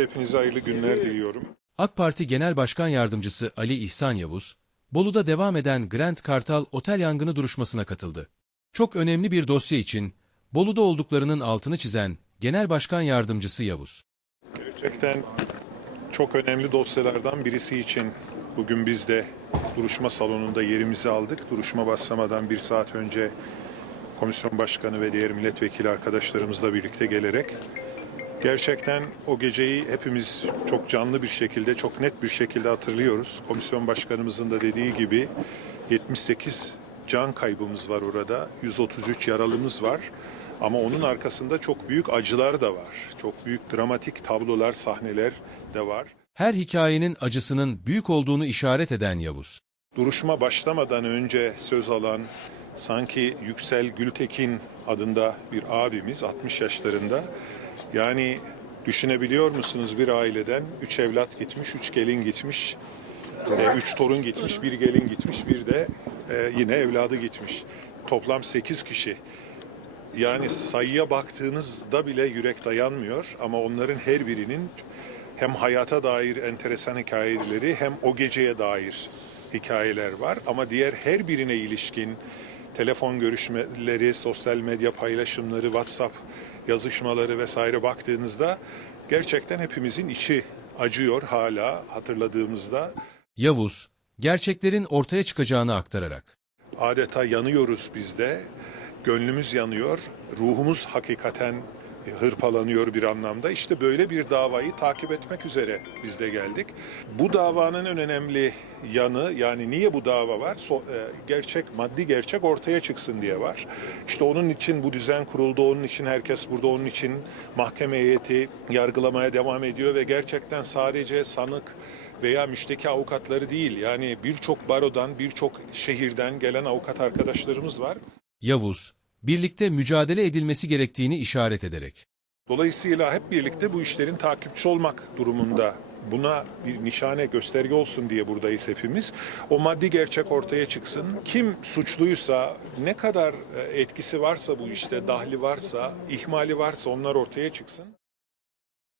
Hepinize hayırlı günler diliyorum. AK Parti Genel Başkan Yardımcısı Ali İhsan Yavuz, Bolu'da devam eden Grand Kartal otel yangını duruşmasına katıldı. Çok önemli bir dosya için Bolu'da olduklarının altını çizen Genel Başkan Yardımcısı Yavuz. Gerçekten çok önemli dosyalardan birisi için bugün biz de duruşma salonunda yerimizi aldık. Duruşma başlamadan bir saat önce komisyon başkanı ve diğer milletvekili arkadaşlarımızla birlikte gelerek gerçekten o geceyi hepimiz çok canlı bir şekilde, çok net bir şekilde hatırlıyoruz. Komisyon başkanımızın da dediği gibi 78 can kaybımız var orada, 133 yaralımız var. Ama onun arkasında çok büyük acılar da var. Çok büyük dramatik tablolar, sahneler de var. Her hikayenin acısının büyük olduğunu işaret eden Yavuz. Duruşma başlamadan önce söz alan sanki Yüksel Gültekin adında bir abimiz 60 yaşlarında. Yani düşünebiliyor musunuz bir aileden 3 evlat gitmiş, 3 gelin gitmiş, 3 torun gitmiş, bir gelin gitmiş, bir de e, yine evladı gitmiş. Toplam 8 kişi. Yani sayıya baktığınızda bile yürek dayanmıyor ama onların her birinin hem hayata dair enteresan hikayeleri hem o geceye dair hikayeler var ama diğer her birine ilişkin telefon görüşmeleri, sosyal medya paylaşımları, WhatsApp yazışmaları vesaire baktığınızda gerçekten hepimizin içi acıyor hala hatırladığımızda. Yavuz, gerçeklerin ortaya çıkacağını aktararak. adeta yanıyoruz biz de. Gönlümüz yanıyor, ruhumuz hakikaten hırpalanıyor bir anlamda. İşte böyle bir davayı takip etmek üzere biz de geldik. Bu davanın en önemli yanı yani niye bu dava var? So- e, gerçek, maddi gerçek ortaya çıksın diye var. İşte onun için bu düzen kuruldu, onun için herkes burada, onun için mahkeme heyeti yargılamaya devam ediyor ve gerçekten sadece sanık veya müşteki avukatları değil yani birçok barodan, birçok şehirden gelen avukat arkadaşlarımız var. Yavuz, birlikte mücadele edilmesi gerektiğini işaret ederek. Dolayısıyla hep birlikte bu işlerin takipçi olmak durumunda. Buna bir nişane gösterge olsun diye buradayız hepimiz. O maddi gerçek ortaya çıksın. Kim suçluysa, ne kadar e, etkisi varsa bu işte, dahli varsa, ihmali varsa onlar ortaya çıksın.